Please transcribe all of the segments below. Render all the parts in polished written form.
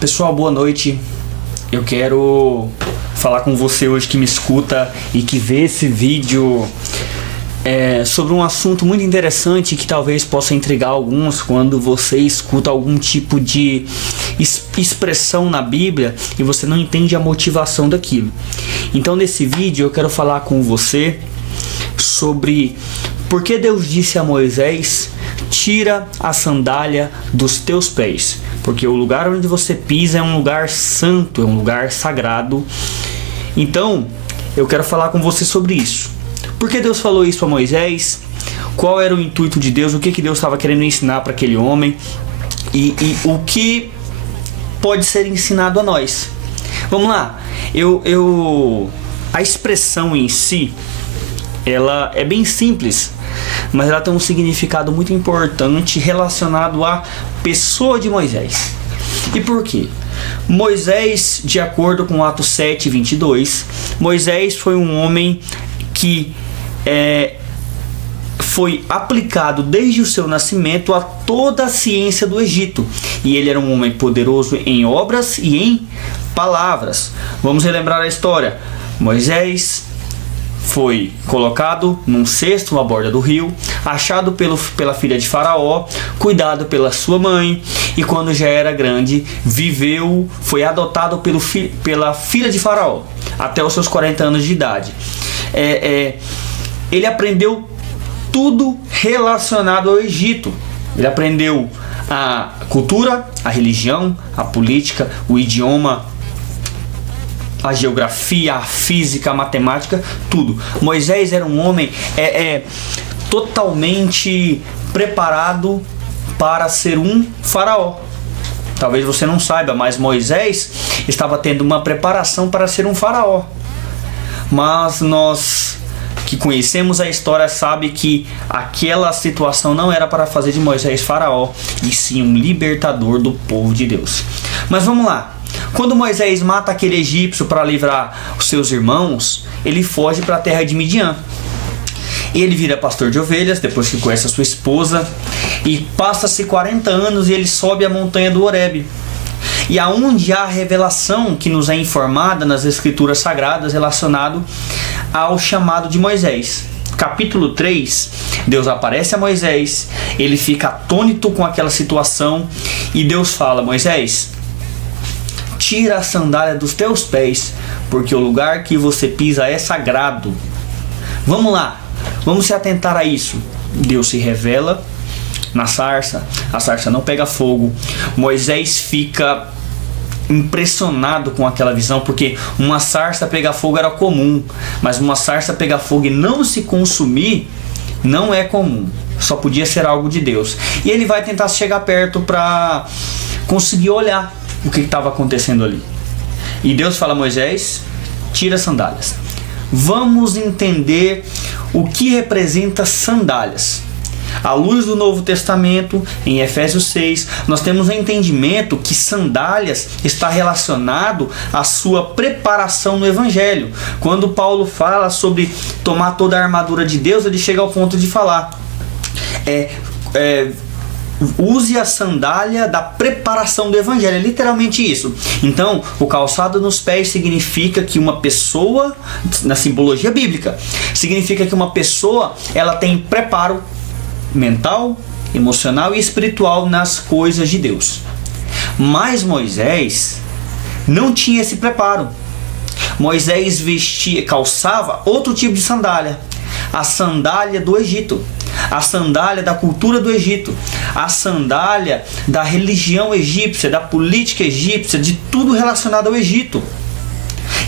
Pessoal, boa noite. Eu quero falar com você hoje que me escuta e que vê esse vídeo sobre um assunto muito interessante que talvez possa intrigar alguns quando você escuta algum tipo de expressão na Bíblia e você não entende a motivação daquilo. Então nesse vídeo eu quero falar com você sobre por que Deus disse a Moisés: tira a sandália dos teus pés, porque o lugar onde você pisa é um lugar santo, é um lugar sagrado. Então eu quero falar com você sobre isso. Por que Deus falou isso a Moisés? Qual era o intuito de Deus? O que Deus estava querendo ensinar para aquele homem? E o que pode ser ensinado a nós? Vamos lá. A expressão em si, ela é bem simples, mas ela tem um significado muito importante relacionado à pessoa de Moisés. E por quê? Moisés, de acordo com Atos 7:22, Moisés foi um homem que foi aplicado desde o seu nascimento a toda a ciência do Egito. E ele era um homem poderoso em obras e em palavras. Vamos relembrar a história. Moisés foi colocado num cesto à borda do rio, achado pela filha de Faraó, cuidado pela sua mãe, e quando já era grande, foi adotado pela filha de Faraó, até os seus 40 anos de idade. Ele aprendeu tudo relacionado ao Egito. Ele aprendeu a cultura, a religião, a política, o idioma, a geografia, a física, a matemática, tudo. Moisés era um homem totalmente preparado para ser um faraó. Talvez você não saiba, mas Moisés estava tendo uma preparação para ser um faraó. Mas nós que conhecemos a história sabe que aquela situação não era para fazer de Moisés faraó, e sim um libertador do povo de Deus. Mas vamos lá. Quando Moisés mata aquele egípcio para livrar os seus irmãos, ele foge para a terra de Midian. Ele vira pastor de ovelhas depois que conhece a sua esposa, e passa-se 40 anos e ele sobe a montanha do Horebe. E aonde há a revelação que nos é informada nas escrituras sagradas relacionado ao chamado de Moisés. Capítulo 3, Deus aparece a Moisés, ele fica atônito com aquela situação e Deus fala: Moisés, tira a sandália dos teus pés, porque o lugar que você pisa é sagrado. Vamos lá, vamos se atentar a isso. Deus se revela na sarça, a sarça não pega fogo. Moisés fica impressionado com aquela visão, porque uma sarça pegar fogo era comum, mas uma sarça pegar fogo e não se consumir não é comum, só podia ser algo de Deus. E ele vai tentar chegar perto para conseguir olhar o que estava acontecendo ali. E Deus fala a Moisés: tira as sandálias. Vamos entender o que representa sandálias. À luz do Novo Testamento, em Efésios 6, nós temos um entendimento que sandálias está relacionado à sua preparação no Evangelho. Quando Paulo fala sobre tomar toda a armadura de Deus, ele chega ao ponto de falar: use a sandália da preparação do Evangelho. É literalmente isso. Então, o calçado nos pés significa que uma pessoa, na simbologia bíblica, significa que uma pessoa ela tem preparo mental, emocional e espiritual nas coisas de Deus. Mas Moisés não tinha esse preparo. Moisés calçava outro tipo de sandália, a sandália do Egito, a sandália da cultura do Egito, a sandália da religião egípcia, da política egípcia, de tudo relacionado ao Egito.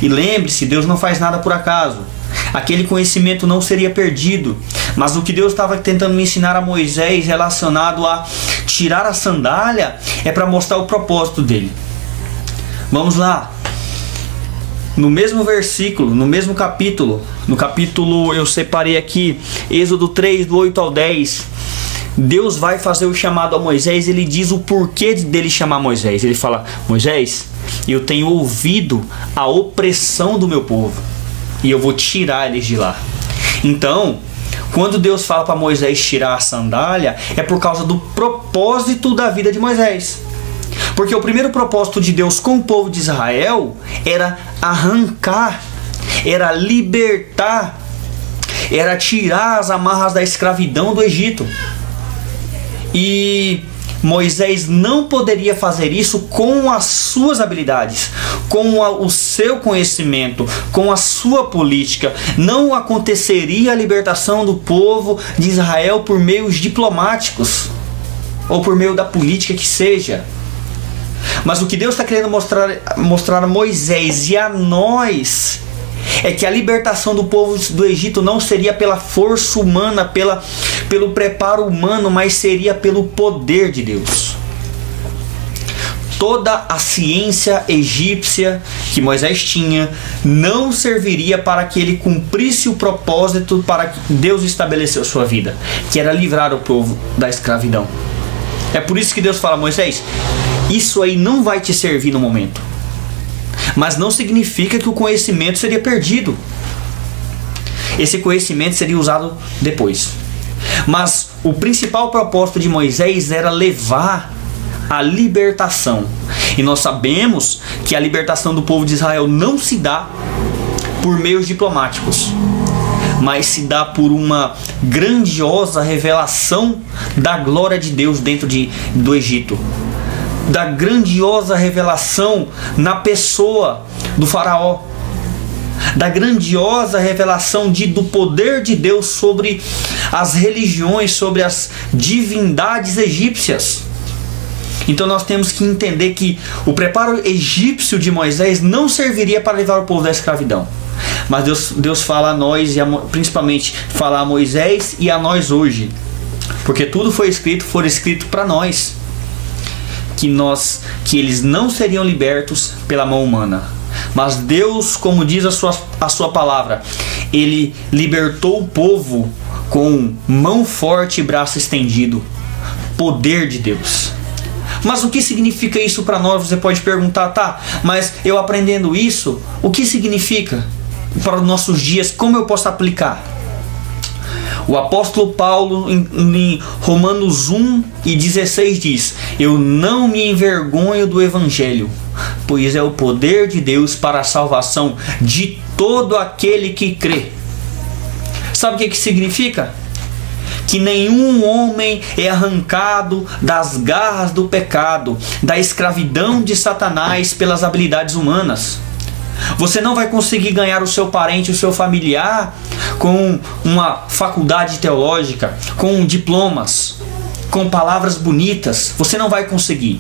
E lembre-se, Deus não faz nada por acaso. Aquele conhecimento não seria perdido. Mas o que Deus estava tentando ensinar a Moisés relacionado a tirar a sandália é para mostrar o propósito dele. Vamos lá. No mesmo versículo, no mesmo capítulo, no capítulo eu separei aqui, Êxodo 3, do 8 ao 10, Deus vai fazer o chamado a Moisés. Ele diz o porquê dele chamar Moisés. Ele fala: Moisés, eu tenho ouvido a opressão do meu povo e eu vou tirar eles de lá. Então, quando Deus fala para Moisés tirar a sandália, é por causa do propósito da vida de Moisés. Porque o primeiro propósito de Deus com o povo de Israel era arrancar, era libertar, era tirar as amarras da escravidão do Egito. E Moisés não poderia fazer isso com as suas habilidades, com o seu conhecimento, com a sua política. Não aconteceria a libertação do povo de Israel por meios diplomáticos ou por meio da política que seja. Mas o que Deus está querendo mostrar a Moisés e a nós é que a libertação do povo do Egito não seria pela força humana, pelo preparo humano, mas seria pelo poder de Deus. Toda a ciência egípcia que Moisés tinha não serviria para que ele cumprisse o propósito para que Deus estabeleceu sua vida, que era livrar o povo da escravidão. É por isso que Deus fala: Moisés, isso aí não vai te servir no momento. Mas não significa que o conhecimento seria perdido. Esse conhecimento seria usado depois. Mas o principal propósito de Moisés era levar a libertação. E nós sabemos que a libertação do povo de Israel não se dá por meios diplomáticos, mas se dá por uma grandiosa revelação da glória de Deus dentro do Egito. Da grandiosa revelação na pessoa do faraó, da grandiosa revelação do poder de Deus sobre as religiões, sobre as divindades egípcias. Então nós temos que entender que o preparo egípcio de Moisés não serviria para levar o povo da escravidão, mas Deus fala a nós, e principalmente fala a Moisés e a nós hoje, porque tudo foi escrito para nós, que eles não seriam libertos pela mão humana. Mas Deus, como diz a sua palavra, Ele libertou o povo com mão forte e braço estendido. Poder de Deus. Mas o que significa isso para nós? Você pode perguntar: tá, mas eu aprendendo isso, o que significa para os nossos dias? Como eu posso aplicar? O apóstolo Paulo, em Romanos 1:16 diz: eu não me envergonho do evangelho, pois é o poder de Deus para a salvação de todo aquele que crê. Sabe o que significa? Que nenhum homem é arrancado das garras do pecado, da escravidão de Satanás pelas habilidades humanas. Você não vai conseguir ganhar o seu parente, o seu familiar com uma faculdade teológica, com diplomas, com palavras bonitas. Você não vai conseguir.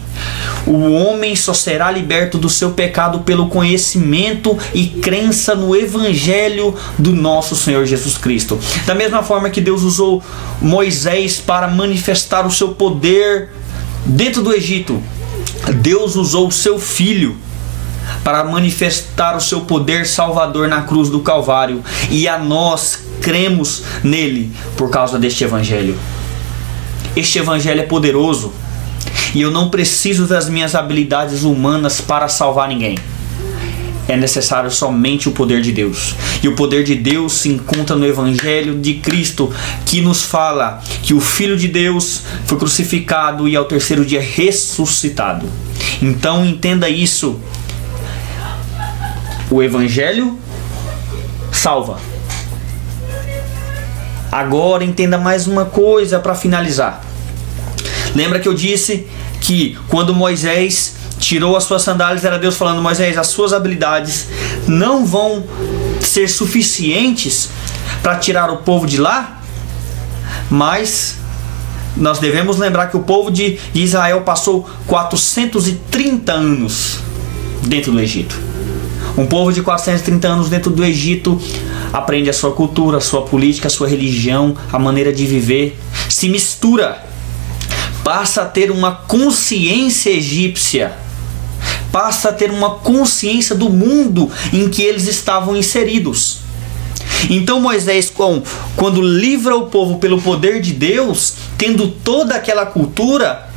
O homem só será liberto do seu pecado pelo conhecimento e crença no Evangelho do nosso Senhor Jesus Cristo. Da mesma forma que Deus usou Moisés para manifestar o seu poder dentro do Egito, Deus usou o seu Filho para manifestar o seu poder salvador na cruz do Calvário. E a nós cremos nele por causa deste Evangelho. Este Evangelho é poderoso. E eu não preciso das minhas habilidades humanas para salvar ninguém. É necessário somente o poder de Deus. E o poder de Deus se encontra no Evangelho de Cristo, que nos fala que o Filho de Deus foi crucificado e ao terceiro dia ressuscitado. Então entenda isso. O Evangelho salva. Agora entenda mais uma coisa para finalizar. Lembra que eu disse que quando Moisés tirou as suas sandálias, era Deus falando: Moisés, as suas habilidades não vão ser suficientes para tirar o povo de lá? Mas nós devemos lembrar que o povo de Israel passou 430 anos dentro do Egito. Um povo de 430 anos dentro do Egito aprende a sua cultura, a sua política, a sua religião, a maneira de viver, se mistura, passa a ter uma consciência egípcia, passa a ter uma consciência do mundo em que eles estavam inseridos. Então Moisés, quando livra o povo pelo poder de Deus, tendo toda aquela cultura,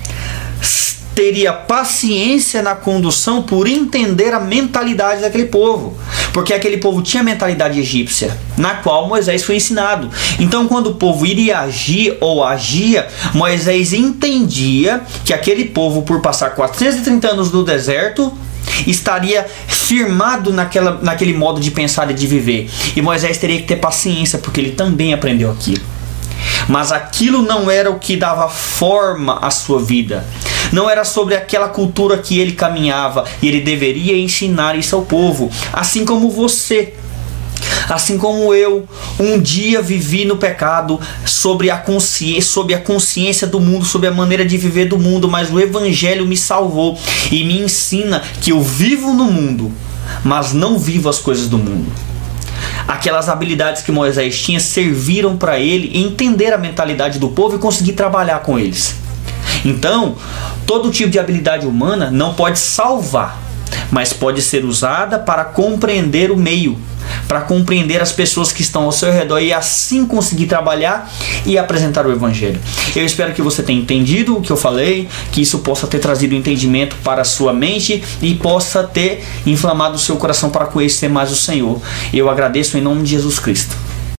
teria paciência na condução por entender a mentalidade daquele povo, porque aquele povo tinha mentalidade egípcia, na qual Moisés foi ensinado. Então, quando o povo iria agir ou agia, Moisés entendia que aquele povo, por passar 430 anos no deserto, estaria firmado naquele modo de pensar e de viver, e Moisés teria que ter paciência, porque ele também aprendeu aquilo. Mas aquilo não era o que dava forma à sua vida. Não era sobre aquela cultura que ele caminhava, e ele deveria ensinar isso ao povo. Assim como você, assim como eu, um dia vivi no pecado, sob a consciência do mundo, sobre a maneira de viver do mundo, mas o Evangelho me salvou e me ensina que eu vivo no mundo, mas não vivo as coisas do mundo. Aquelas habilidades que Moisés tinha serviram para ele entender a mentalidade do povo e conseguir trabalhar com eles. Então, todo tipo de habilidade humana não pode salvar, mas pode ser usada para compreender o meio, para compreender as pessoas que estão ao seu redor e assim conseguir trabalhar e apresentar o Evangelho. Eu espero que você tenha entendido o que eu falei, que isso possa ter trazido entendimento para a sua mente e possa ter inflamado o seu coração para conhecer mais o Senhor. Eu agradeço em nome de Jesus Cristo.